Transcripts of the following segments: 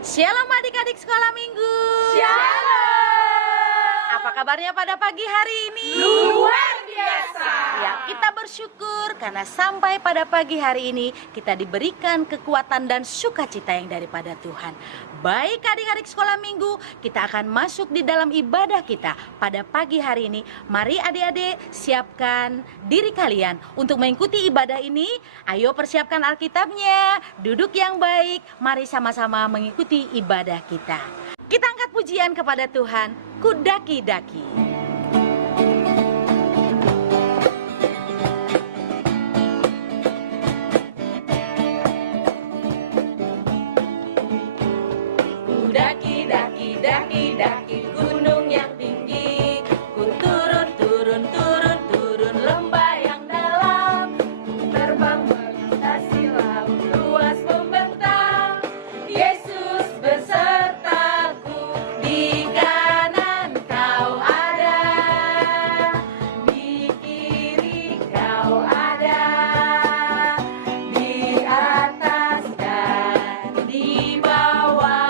Shalom adik-adik sekolah minggu. Shalom. Apa kabarnya pada pagi hari ini? Luar biasa. Ya, kita bersyukur karena sampai pada pagi hari ini kita diberikan kekuatan dan sukacita yang daripada Tuhan. Baik adik-adik sekolah minggu, kita akan masuk di dalam ibadah kita pada pagi hari ini. Mari adik-adik siapkan diri kalian untuk mengikuti ibadah ini. Ayo persiapkan Alkitabnya, duduk yang baik. Mari sama-sama mengikuti ibadah kita. Kita angkat pujian kepada Tuhan, Ku daki-daki. Daki gunung yang tinggi, ku turun lembah yang dalam, ku terbang melintasi laut luas membentang. Yesus besertaku, di kanan kau ada, di kiri kau ada, di atas dan di bawah.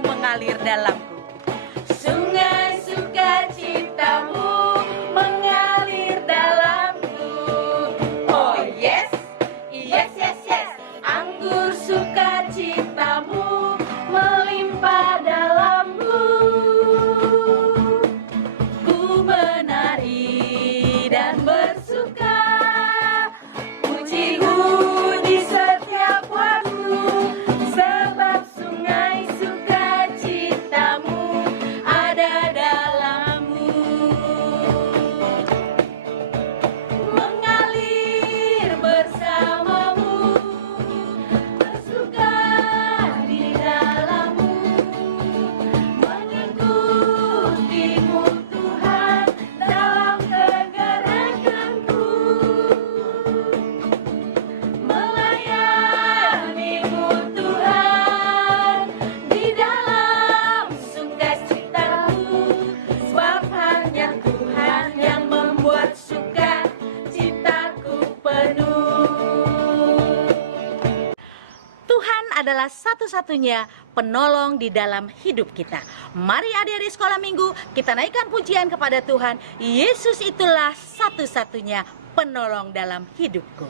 Mengalir dalamku. Sungai sukacitamu mengalir dalamku. Oh yes, yes, yes, yes. Anggur sukacitamu melimpah dalamku. Ku menari dan bersuka, pujimu di setiap waktu, sebab sungai sukacitamu ada dalammu. Mengalir bersamamu, bersuka di dalammu, mengikutimu Tuhan dalam kegerakanku, melayanimu Tuhan di dalam sukacitaku, sebab hanya Tuhan yang membuat sukacitaku penuh. Tuhan adalah satu-satunya penolong di dalam hidup kita. Mari adik-adik sekolah minggu, kita naikkan pujian kepada Tuhan. Yesus itulah satu-satunya penolong dalam hidupku.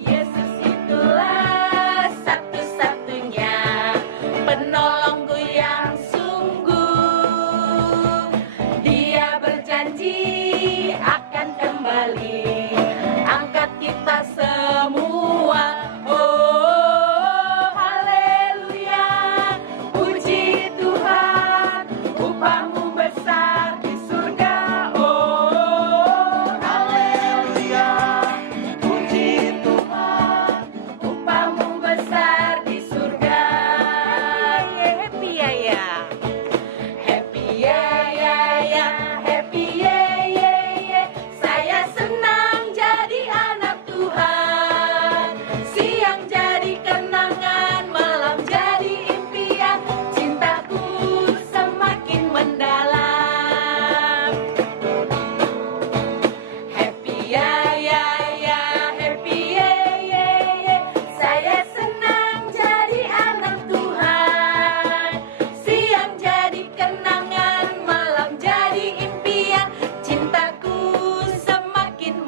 Yesus itulah satu-satunya penolongku yang sungguh. Dia berjanji akan kembali angkat kita semua. Oh, haleluya.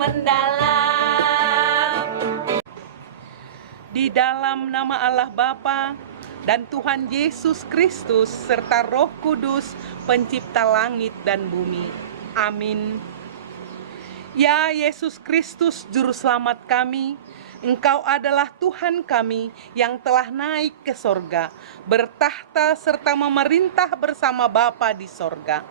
mendalam. Di dalam nama Allah Bapa dan Tuhan Yesus Kristus serta Roh Kudus, pencipta langit dan bumi. Amin. Ya Yesus Kristus, Juru Selamat kami, Engkau adalah Tuhan kami yang telah naik ke sorga, bertahta serta memerintah bersama Bapa di sorga.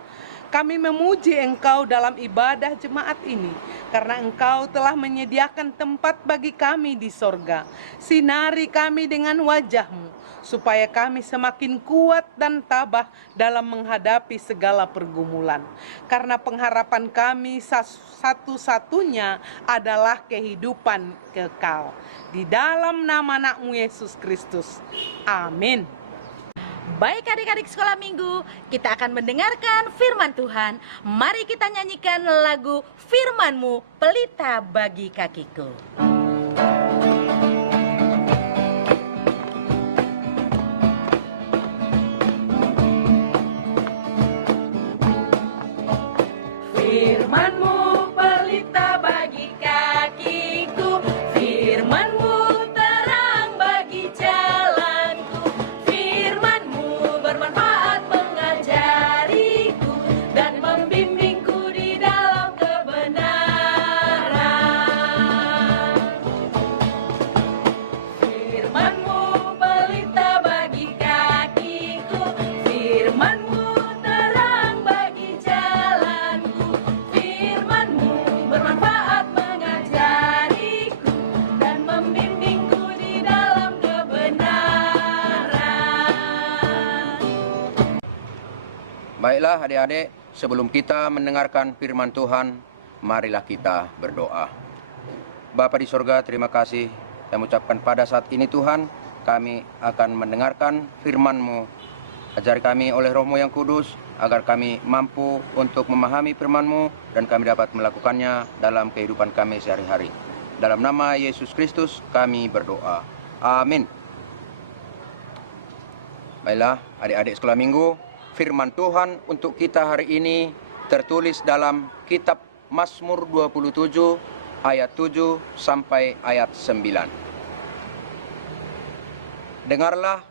Kami memuji Engkau dalam ibadah jemaat ini, karena Engkau telah menyediakan tempat bagi kami di sorga. Sinari kami dengan wajah-Mu, supaya kami semakin kuat dan tabah dalam menghadapi segala pergumulan. Karena pengharapan kami satu-satunya adalah kehidupan kekal. Di dalam nama anak-Mu Yesus Kristus. Amin. Baik adik-adik sekolah minggu, kita akan mendengarkan firman Tuhan. Mari kita nyanyikan lagu Firman-Mu, Pelita Bagi Kakiku. Firman-Mu pelita bagi kakiku, Firman-Mu terang bagi jalanku, Firman-Mu bermanfaat mengajariku dan membimbingku di dalam kebenaran. Firman-Mu pelita bagi kakiku, Firman-Mu terang bagi jalanku, Firman-Mu bermanfaat mengajariku dan membimbingku di dalam kebenaran. Baiklah adik-adik, sebelum kita mendengarkan firman Tuhan, marilah kita berdoa. Bapa di sorga, terima kasih kami ucapkan pada saat ini Tuhan, kami akan mendengarkan firman-Mu. Ajari kami oleh Roh-Mu yang kudus, agar kami mampu untuk memahami firman-Mu dan kami dapat melakukannya dalam kehidupan kami sehari-hari. Dalam nama Yesus Kristus kami berdoa. Amin. Baiklah adik-adik sekolah minggu, firman Tuhan untuk kita hari ini tertulis dalam kitab Mazmur 27 ayat 7 sampai ayat 9. Dengarlah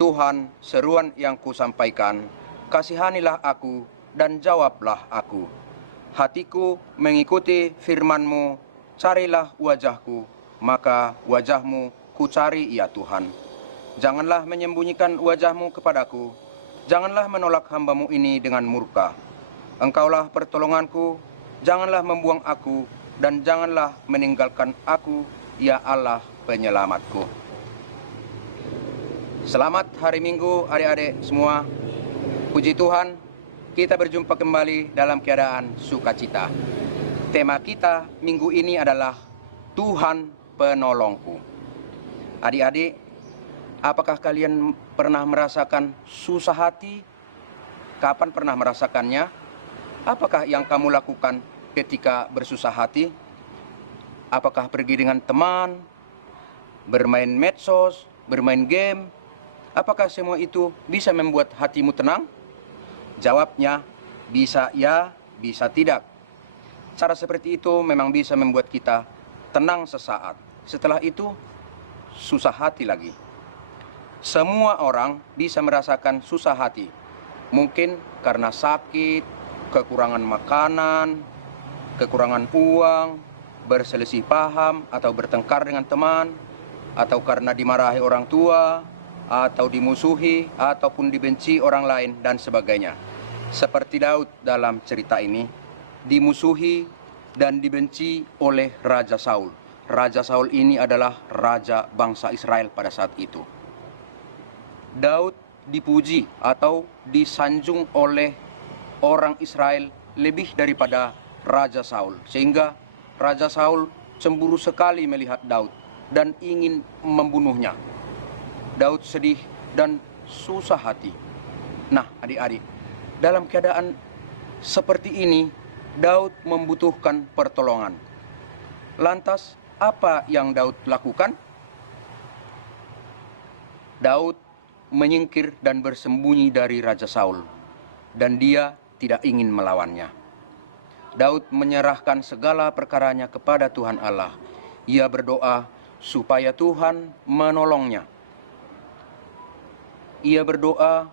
Tuhan seruan yang kusampaikan, kasihanilah aku dan jawablah aku. Hatiku mengikuti firman-Mu, carilah wajah-Ku, maka wajah-Mu kucari ya Tuhan. Janganlah menyembunyikan wajah-Mu kepadaku, janganlah menolak hamba-Mu ini dengan murka. Engkaulah pertolonganku, janganlah membuang aku, dan janganlah meninggalkan aku, ya Allah penyelamatku. Selamat hari Minggu adik-adik semua. Puji Tuhan, kita berjumpa kembali dalam keadaan sukacita. Tema kita minggu ini adalah Tuhan penolongku. Adik-adik, apakah kalian pernah merasakan susah hati? Kapan pernah merasakannya? Apakah yang kamu lakukan ketika bersusah hati? Apakah pergi dengan teman, bermain medsos, bermain game? Apakah semua itu bisa membuat hatimu tenang? Jawabnya, bisa ya, bisa tidak. Cara seperti itu memang bisa membuat kita tenang sesaat. Setelah itu, susah hati lagi. Semua orang bisa merasakan susah hati. Mungkin karena sakit, kekurangan makanan, kekurangan uang, berselisih paham atau bertengkar dengan teman, atau karena dimarahi orang tua, atau dimusuhi, ataupun dibenci orang lain, dan sebagainya. Seperti Daud dalam cerita ini, dimusuhi dan dibenci oleh Raja Saul. Raja Saul ini adalah raja bangsa Israel pada saat itu. Daud dipuji atau disanjung oleh orang Israel lebih daripada Raja Saul, sehingga Raja Saul cemburu sekali melihat Daud dan ingin membunuhnya. Daud sedih dan susah hati. Nah, adik-adik, dalam keadaan seperti ini, Daud membutuhkan pertolongan. Lantas, apa yang Daud lakukan? Daud menyingkir dan bersembunyi dari Raja Saul, dan dia tidak ingin melawannya. Daud menyerahkan segala perkaranya kepada Tuhan Allah. Ia berdoa supaya Tuhan menolongnya. Ia berdoa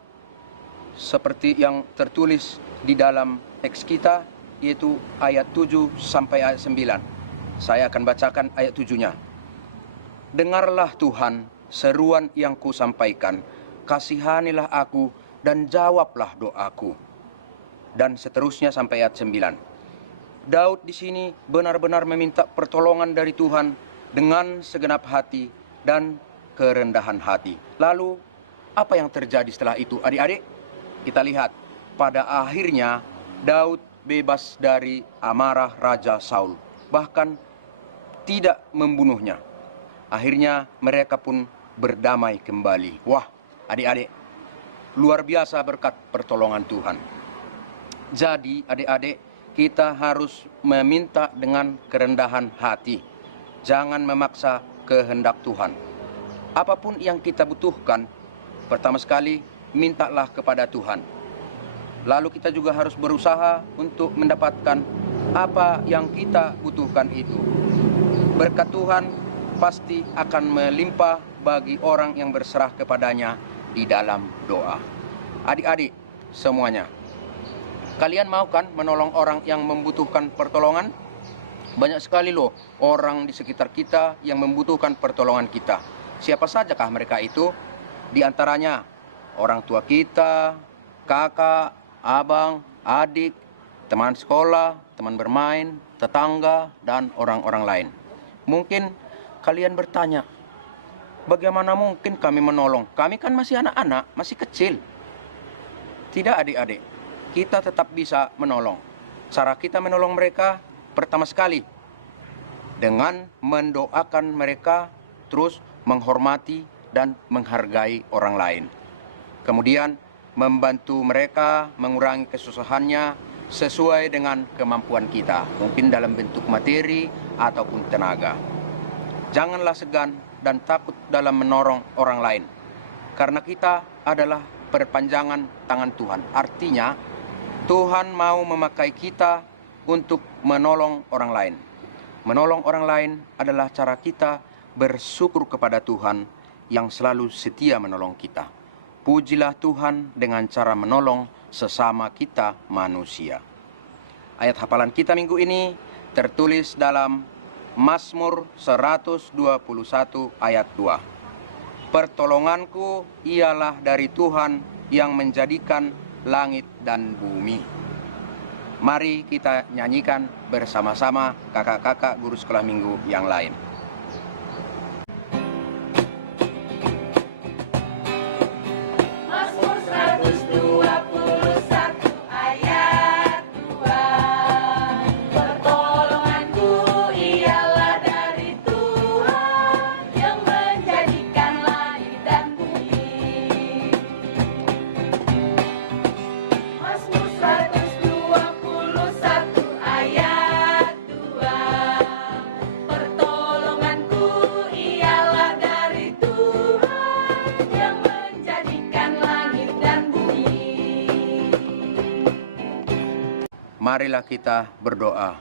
seperti yang tertulis di dalam teks kita, yaitu ayat 7 sampai ayat 9. Saya akan bacakan ayat 7-nya. Dengarlah Tuhan seruan yang kusampaikan, kasihanilah aku dan jawablah doaku. Dan seterusnya sampai ayat 9. Daud di sini benar-benar meminta pertolongan dari Tuhan dengan segenap hati dan kerendahan hati. Lalu, apa yang terjadi setelah itu, adik-adik? Kita lihat, pada akhirnya Daud bebas dari amarah Raja Saul, bahkan tidak membunuhnya. Akhirnya mereka pun berdamai kembali. Wah, adik-adik, luar biasa berkat pertolongan Tuhan. Jadi, adik-adik, kita harus meminta dengan kerendahan hati. Jangan memaksa kehendak Tuhan. Apapun yang kita butuhkan, pertama sekali, mintalah kepada Tuhan. Lalu kita juga harus berusaha untuk mendapatkan apa yang kita butuhkan itu. Berkat Tuhan pasti akan melimpah bagi orang yang berserah kepadanya di dalam doa. Adik-adik semuanya, kalian mau kan menolong orang yang membutuhkan pertolongan? Banyak sekali loh orang di sekitar kita yang membutuhkan pertolongan kita. Siapa sajakah mereka itu? Di antaranya orang tua kita, kakak, abang, adik, teman sekolah, teman bermain, tetangga, dan orang-orang lain. Mungkin kalian bertanya, bagaimana mungkin kami menolong? Kami kan masih anak-anak, masih kecil. Tidak, adik-adik. Kita tetap bisa menolong. Cara kita menolong mereka pertama sekali dengan mendoakan mereka, terus menghormati dan menghargai orang lain. Kemudian membantu mereka mengurangi kesusahannya sesuai dengan kemampuan kita, mungkin dalam bentuk materi ataupun tenaga. Janganlah segan dan takut dalam menolong orang lain, karena kita adalah perpanjangan tangan Tuhan. Artinya, Tuhan mau memakai kita untuk menolong orang lain. Menolong orang lain adalah cara kita bersyukur kepada Tuhan yang selalu setia menolong kita. Pujilah Tuhan dengan cara menolong sesama kita manusia. Ayat hafalan kita minggu ini tertulis dalam Mazmur 121 ayat 2. Pertolonganku ialah dari Tuhan yang menjadikan langit dan bumi. Mari kita nyanyikan bersama-sama kakak-kakak guru sekolah minggu yang lain. Mazmur 121 ayat 2. Pertolonganku ialah dari Tuhan yang menjadikan langit dan bumi. Mazmur 121 ayat 2. Pertolonganku ialah dari Tuhan yang menjadikan langit dan bumi. Marilah kita berdoa.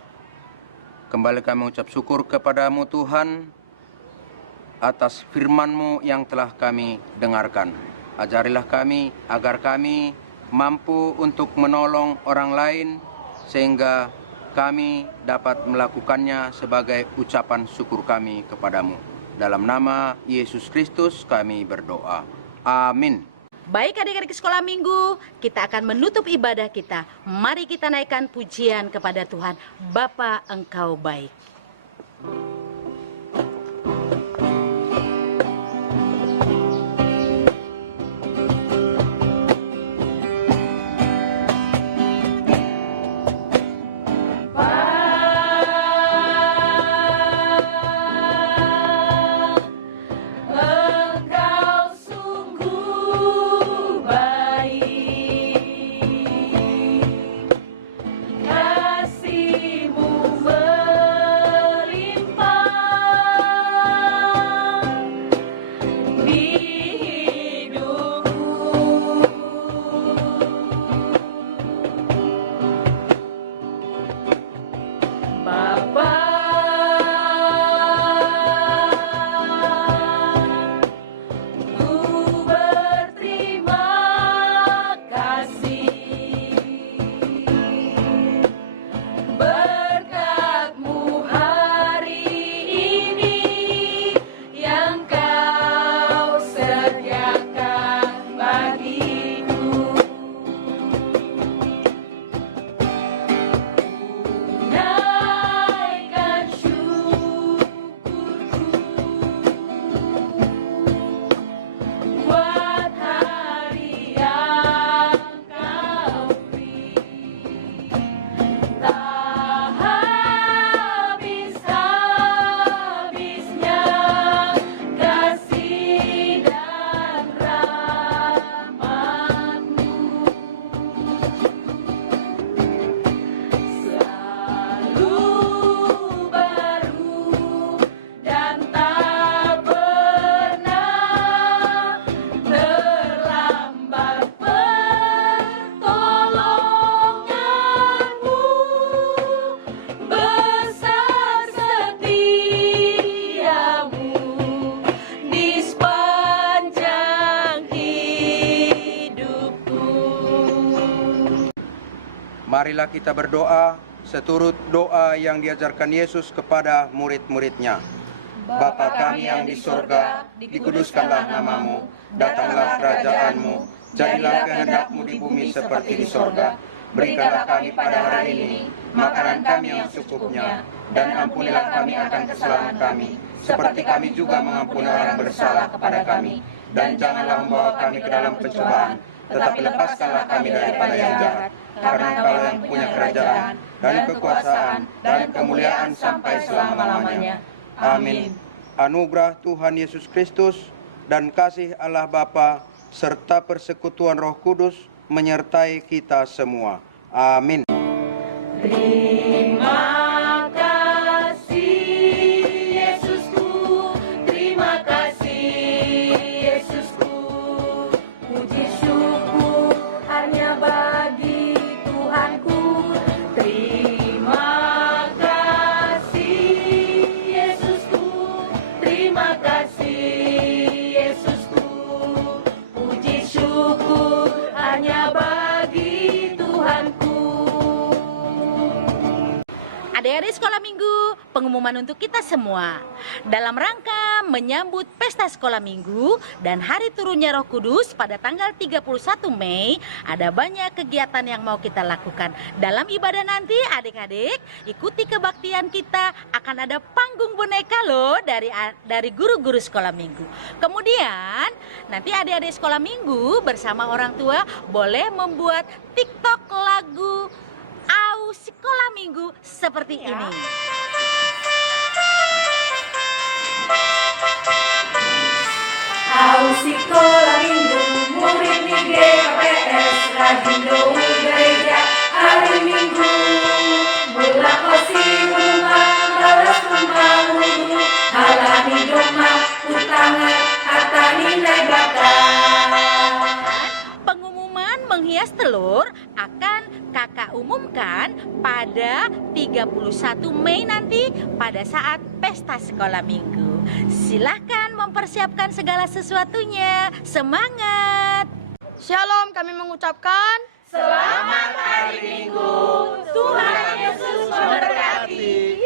Kembali kami mengucap syukur kepadamu Tuhan atas firman-Mu yang telah kami dengarkan. Ajarilah kami agar kami mampu untuk menolong orang lain sehingga kami dapat melakukannya sebagai ucapan syukur kami kepadamu. Dalam nama Yesus Kristus kami berdoa. Amin. Baik adik-adik sekolah minggu, kita akan menutup ibadah kita. Mari kita naikkan pujian kepada Tuhan. Bapa, Engkau baik. Engkau sungguh baik, kasih-Mu melimpah. Marilah kita berdoa seturut doa yang diajarkan Yesus kepada murid-muridnya. Bapa kami yang di sorga, dikuduskanlah namamu, datanglah kerajaanmu, jadilah kehendak-Mu di bumi seperti di sorga. Berikanlah kami pada hari ini makanan kami yang secukupnya, dan ampunilah kami akan kesalahan kami, seperti kami juga mengampuni orang bersalah kepada kami. Dan janganlah membawa kami ke dalam pencobaan, tetapi lepaskanlah kami daripada yang jahat. Karena Engkau yang punya kerajaan, dan kekuasaan, dan kemuliaan sampai selama-lamanya. Amin. Anugerah Tuhan Yesus Kristus dan kasih Allah Bapa serta persekutuan Roh Kudus menyertai kita semua. Amin. Terima kasih Yesusku, terima kasih Yesusku. Puji syukur hanya bagi Tuhanku. Terima kasih Yesusku, terima kasih Yesusku. Puji syukur hanya bagi Tuhanku. Adik-adik sekolah minggu, pengumuman untuk kita semua. Dalam rangka menyambut pesta sekolah minggu dan hari turunnya Roh Kudus pada tanggal 31 Mei, ada banyak kegiatan yang mau kita lakukan. Dalam ibadah nanti adik-adik, ikuti kebaktian kita, akan ada panggung boneka loh dari guru-guru sekolah minggu. Kemudian nanti adik-adik sekolah minggu bersama orang tua boleh membuat TikTok lagu Au Sekolah Minggu seperti ini. Au sekolah minggu, murid di GKPS, rajin doa gereja hari Minggu. Mula osi rumah, balas rumah guru, halani doma, utangan, harta nilai bakar. Pengumuman menghias telur akan kakak umumkan pada 31 Mei nanti pada saat pesta sekolah minggu. Silahkan mempersiapkan segala sesuatunya. Semangat! Shalom, kami mengucapkan Selamat hari Minggu, Tuhan Yesus memberkati.